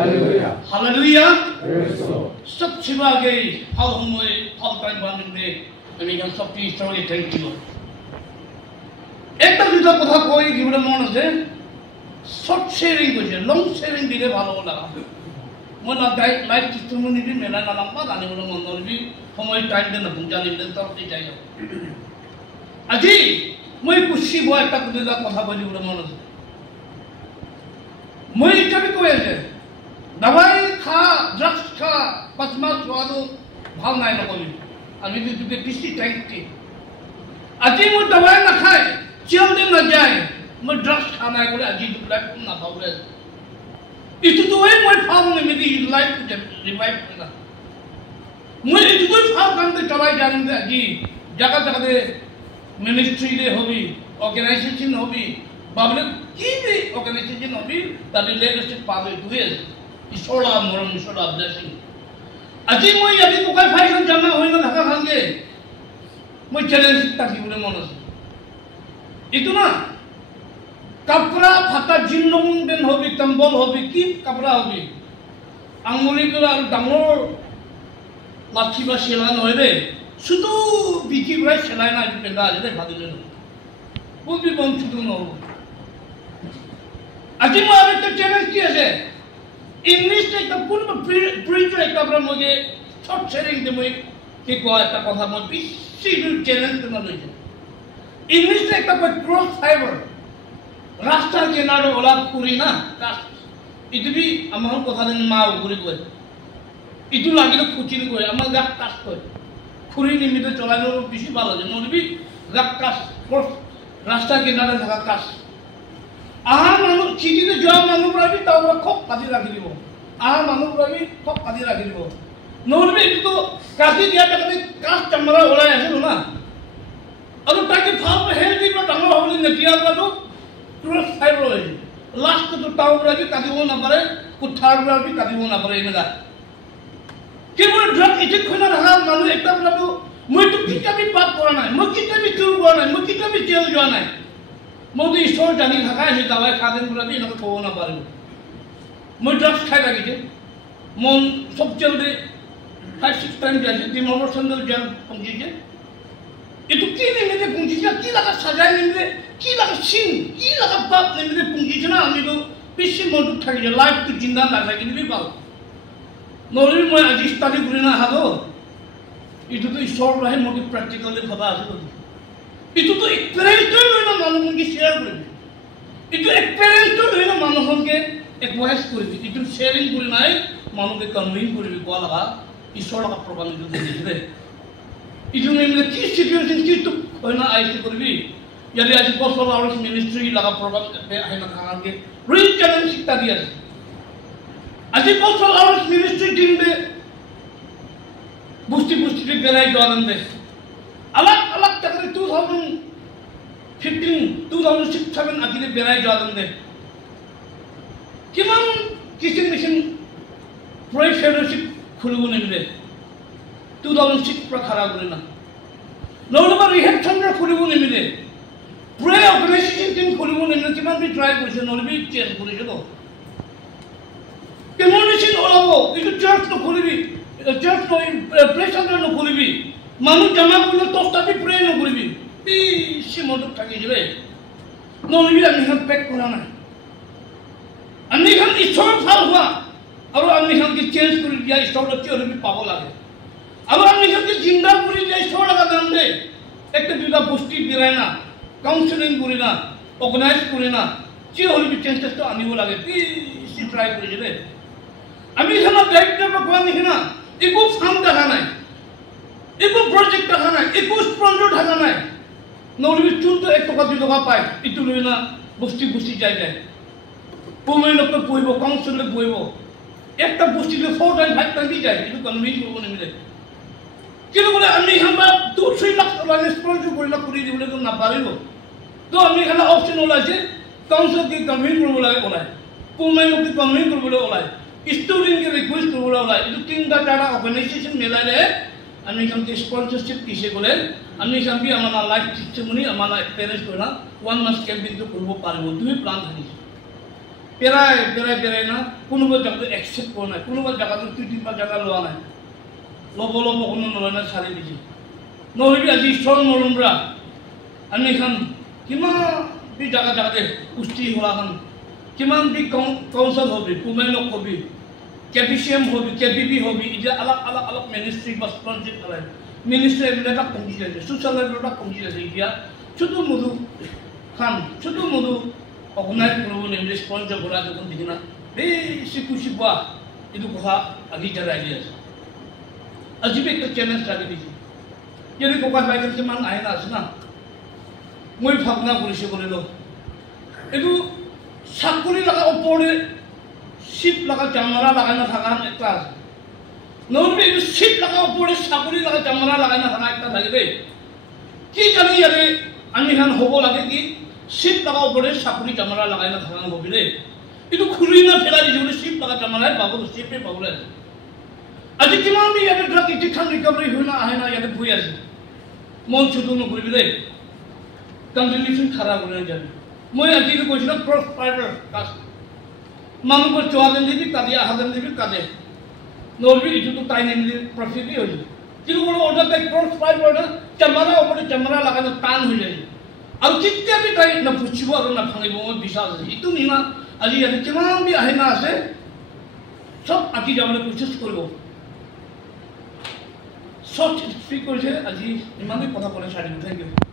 hallelujah सबसे आगे फल समय फल टाइम बांधने আমি এখন সব ঈশ্বরকে থ্যাংক ইউ একটা দুটা কথা কই কিবলে মন আছে শর্ট শেয়ারিং কইছে লং শেয়ারিং দিলে ভালো লাগা মই না লাইফ টেস্টিমনি দি মেলা না লম্বা জানি বলে মন নরবি সময় টাইম দেন না বুঝা নিলে তো ঠিক যাই আজি মই খুশি বয় একটা দুটা কথা কই বলে মন আছে মই এটা কই আছে দবাই খা ড্রাগস খা পাঁচমা স্বাদ ভাল নাই নকবি আমি যদি বেশি টাইমটি আজি মই দবাই না খাই চিলদিন না যায় মই ড্রাগস খানা করে আজি লাইফ না পাবলে itu tu ay moi pham ne medi life to revive na moi itu tu pham kan te chalai jang de ji jaga jaga de ministry de hobi organization hobi bable ki de organization hobi ta leadership pabe tu is isola moram isola blessing আজি মই আজি কোকাই fine জানা হই না ঢাকা ভাঙে মই challenge তাকি বলে মন আছে itu না कपड़ा फाटा जिन्नों दिन होबी तंबल होबी की कपड़ा होबी आंगुली को आर डांगोर लाठी बा सेलान होबे सुदु बिकी ब्राइ सेलाय ना पेंगा आजे भादिले बुबी बम सुदु न আজি মই আর একটা চ্যালেঞ্জ কি আছে इंग्लिश একটা পূর্ণ প্রিন্ট একটা আমরা মগে শর্ট শেয়ারিং দে মই কি কয় একটা কথা মই বেশি চ্যালেঞ্জ না লইছে इंग्लिश একটা কয় ক্রস ফাইবার রাস্তার কিনারে ওলা পুরি না ইটো বি আমার কথা দেন মা উগুরি কয় ইটো লাগিলে খুচিল কয় আমার গাক কাজ কয় খুরি নিমিতে চলাইলে বেশি ভালো যে নরবি গাক কাজ রাস্তার কিনারে থাকা কাজ আহা মানুষ চিঠিতে যাওয়া মানুষ রাখি তারপরে খুব কাজে রাখি দিব আহা মানুষ রাখি খুব কাজে রাখি দিব নরবি ইটো তো কাজে দিয়া টাকাতে কাজ চামড়া ওলাই আছে না আর তাকে ফাপ হেল দিব ডাঙর হবলি নেতিয়া তো ক্রস ফাইবার লাস্ট তো টাউরা भी কাদিব না পারে কুঠাররা भी কাদিব না পারে এমলা কেবল ড্রাগ এডিক্ট হইনা রাখা মানুষ একটা বলাবো মই তো কিতাবি পাপ করা নাই মই কিতাবি চুর করা নাই মই কিতাবি জেল যাওয়া নাই মই তো ঈশ্বর জানি থাকা আছে দাবাই খাদেন বলাবি এনকে কব না পারে মই ড্রাগস খাই লাগিছে মন সব চলবে 5-6 টাইম যাচ্ছে 3 বছর ধরে জেল পৌঁছেছে itu kini mede punjinya kila ka sajai nimle kila ka sin kila ka pap nimle punjina ami do bishi modu thaki je life to jinda na thaki ni bal nori moi aji study kurina hado itu to ishor rahe modi practically khaba ase itu to experience to na manu ki share kore itu experience to na manu ke advice kore itu sharing kore nai manu ke convince kore ko laga ishor ka program ju de itu memang kis situation itu karena IC kurbi jadi aja Gospel Hours Ministry laga program hai na khanan ke real challenge kita dia aja Gospel Hours Ministry team de busti de berai jalan de alag takre 2015 2006-7 agile berai jalan de kiman kisin mission pray fellowship khulbu nimde 2006 पर खरा करे ना नौलबा rehab चंद्र खुलिबो निमिले pray organisation team खुलिबो निमिले किमान भी try কৰিছে নলবি change কৰিছে তো কেমনিছিন ওলাবো ইটো church ন খুলিবি church ন pray চন্দ্র ন খুলিবি মানুষ জমা করলে তোস্তাবি প্রে ন করিবি বেশি মত থাকি যাবে নলবি আমি হাত প্যাক করা না আমি খান ঈশ্বর ফাল হওয়া আর আমি খান কি চেঞ্জ করে দিয়া ঈশ্বর লক্ষ্য পাবো লাগে अब हम निकल के जिंदा पूरी जैसे छोड़ लगा दम दे एक तो दूसरा पुष्टि दिलाए ना काउंसलिंग पूरी ना ऑर्गेनाइज पूरी ना ची होली भी चेंजेस तो आने वाला है इसी ट्राई पूरी जले अभी हम बैक जब कोई नहीं ना एको फार्म ढका नहीं एको प्रोजेक्ट ढका नहीं एको स्पॉन्सर ढका नहीं नौली भी चुन तो एक तो कभी लोगा पाए इतु लोग ना पुष्टि जाए पुमे लोग तो पुईबो काउंसलिंग पुईबो एक तो पुष्टि के 4 टाइम 5 टाइम भी जाए इतु कन्विंस लोगों ने मिले কিন্তু বলে আমি আমরা 2-3 লাখ টাকা স্পন্সর করিলা করি দিবলে তো না পারিব তো আমি এখানে অপশন ওলাইছে কাউন্সিল কি কনভিন করব লাগে ওলাই পুমাই কি কনভিন করব ওলাই স্টুডেন্ট কে রিকোয়েস্ট করব ওলাই এই তিনটা টাটা অর্গানাইজেশন মেলালে আমি এখান থেকে স্পন্সরশিপ কিসে করে আমি এখান থেকে আমার লাইফ টেস্টিমনি আমার এক্সপেরিয়েন্স করা 1 মাস ক্যাম্প কিন্তু করব পারব দুই প্ল্যান থাকিছে পেৰাই না কোনোবা জায়গাতে একচেপ্ট কৰা নাই কোনোবা জায়গাতে 2-3টা জায়গা লোৱা নাই ল'ব কোনো নলয় না চাৰি দিছে নহ'লে আজি ঈশ্বৰ মৰমৰা আমি এখন কিমান বি জায়গাতে কুস্তি হোৱাখন কিমান বি কাউন্সিল হবি কুমেনক হবি কেপিচিএম হবি কেপিবি হবি এতিয়া অলপ মিনিষ্ট্ৰি বা স্পঞ্জিত কৰে মিনিষ্ট্ৰি এইবিলাক কমি আছে সোশ্যাল লাইফবিলাক কমি আছে এতিয়া ছোটো মধু অৰ্গেনাইজ কৰিব নিমিলে স্পঞ্জ কৰা যখন দেখি না বেছি খুচি পোৱা এইটো কথা আজি যারা আহি আছে আজি একটা চ্যালেঞ্জ রাখি দিছি যদি ককাত বাইকেল কিমান আহে না আছে না মই ভাবনা কৰিছে বলিল এইটো চাকৰি লগা ওপৰে চিপ লগা জামৰা লাগাই না থাকা একটা আছে নহ'লে এইটো চিপ লগা ওপৰে চাকৰি লগা জামৰা লাগাই না থাকা একটা থাকে দেই কি জানি ইয়াৰে আমি খান হ'ব লাগে কি চিপ লগা ওপৰে চাকৰি জামৰা লাগাই না থাকা হবি দেই এইটো খুলি না ফেলাই দিছে বোলে চিপ লগা জামৰাই পাবলৈ চিপে পাবলৈ আছে আজি কিমান বি ইয়াতে ড্ৰাগ ইনজেকশ্যন ৰিকভাৰী হৈ না আহে না ইয়াতে বহি আছে মন চুটো নকৰিবি দেই কন্ট্ৰিবিউশন খাৰা কৰি যাবি মই আজি কৈছিলো ক্ৰছ ফাইবাৰ কাষ্ট মানুহবোৰ চোৱাদেন দিবি কালি আহাদেন দিবি কালি নলবি এইটো তাই নিদিলে প্ৰফিটই হৈ যায় কিন্তু কোনো অৰ্ডাৰ তাই ক্ৰছ ফাইবাৰ চামৰা ওপৰত চামৰা লগাই টান হৈ যায় আৰু কেতিয়া বি তাই নপুচিব আৰু নাভাঙিব মই বিশ্বাস আছে এইটো নিমা আজি ইয়াতে কিমান বি আহে না আছে চব আঁকি যাবলৈ কোচিছ কৰিব চব ঠিক কৰিছে আজি ইমানেই কথা ক'লে চাই দিম থেংক ইউ